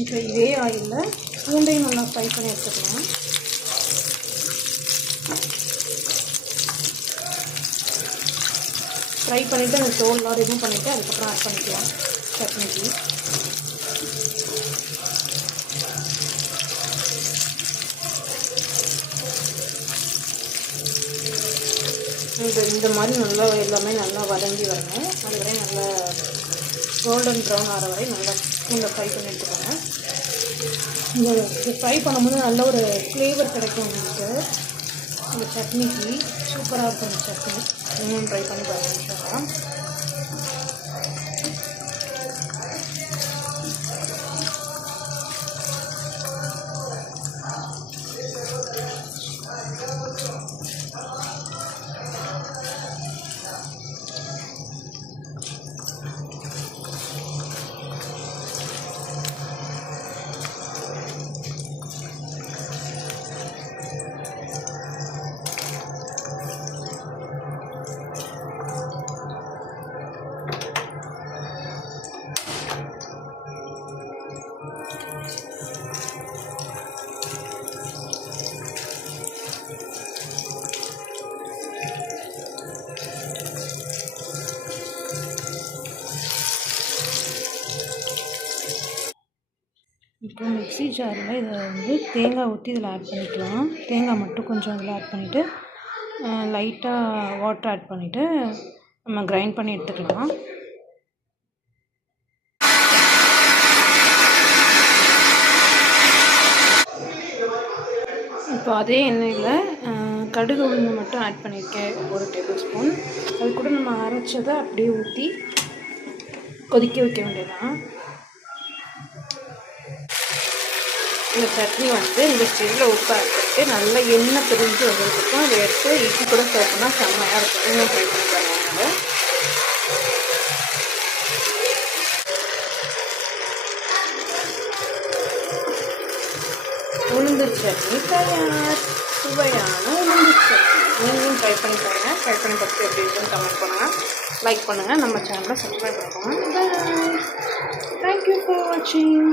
இப்போ இதே ஆயிலில் பூண்டையும் நல்லா ஃப்ரை பண்ணி எடுத்துக்கலாம். ஃப்ரை பண்ணிவிட்டு அந்த தோல்லாம் ரிமூவ் பண்ணிவிட்டு அதுக்கப்புறம் ஆட் பண்ணிக்கலாம் சட்னிக்கு. இந்த மாதிரி நல்லா எல்லாமே நல்லா வதங்கி வரணும். அது வரை நல்லா கோல்டன் ப்ரௌன் ஆகிற வரை நல்லா பூண்டை ஃப்ரை பண்ணி எடுத்துக்கோங்க. இந்த ஃப்ரை பண்ணும்போது நல்ல ஒரு ஃப்ளேவர் கிடைக்கும் உங்களுக்கு இந்த சட்னிக்கு. சூப்பராக இருக்கும் இந்த சட்னி. நீங்களும் ட்ரை பண்ணி பாருங்கள். இப்போ மிக்ஸி ஜாரில் இதை வந்து தேங்காய் ஊற்றி இதில் ஆட் பண்ணிக்கலாம். தேங்காய் மட்டும் கொஞ்சம் இதில் ஆட் பண்ணிவிட்டு லைட்டாக வாட்டர் ஆட் பண்ணிவிட்டு நம்ம கிரைண்ட் பண்ணி எடுத்துக்கலாம். இப்போ அதே எண்ணெயில் கடுகு உளுந்து மட்டும் ஆட் பண்ணியிருக்கேன் 1 டேபிள் ஸ்பூன். அது கூட நம்ம அரைச்சதை அப்படியே ஊற்றி கொதிக்க வைக்க வேண்டியதான். இந்த சட்னி வந்து இந்த ஸ்டேஜில் உப்பு ஆட் பண்ணிட்டு நல்லா எண்ணெய் பிரிஞ்சு வந்ததுக்கப்புறம் அதை எடுத்து இட்லி கூட சர்வ் பண்ணால் செம்மையாக இருக்கும். இன்னும் ட்ரை பண்ணி பாருங்க. உளுந்து சட்னி தயார். சுவையான உளுந்து சட்னி நீங்களும் ட்ரை பண்ணி பாருங்கள். ட்ரை பண்ணி பார்த்து எப்படி இருக்குன்னு கமெண்ட் பண்ணுங்கள், லைக் பண்ணுங்கள், நம்ம சேனலை சப்ஸ்கிரைப் பண்ணுங்கள். தேங்க்யூ ஃபார் வாட்சிங்.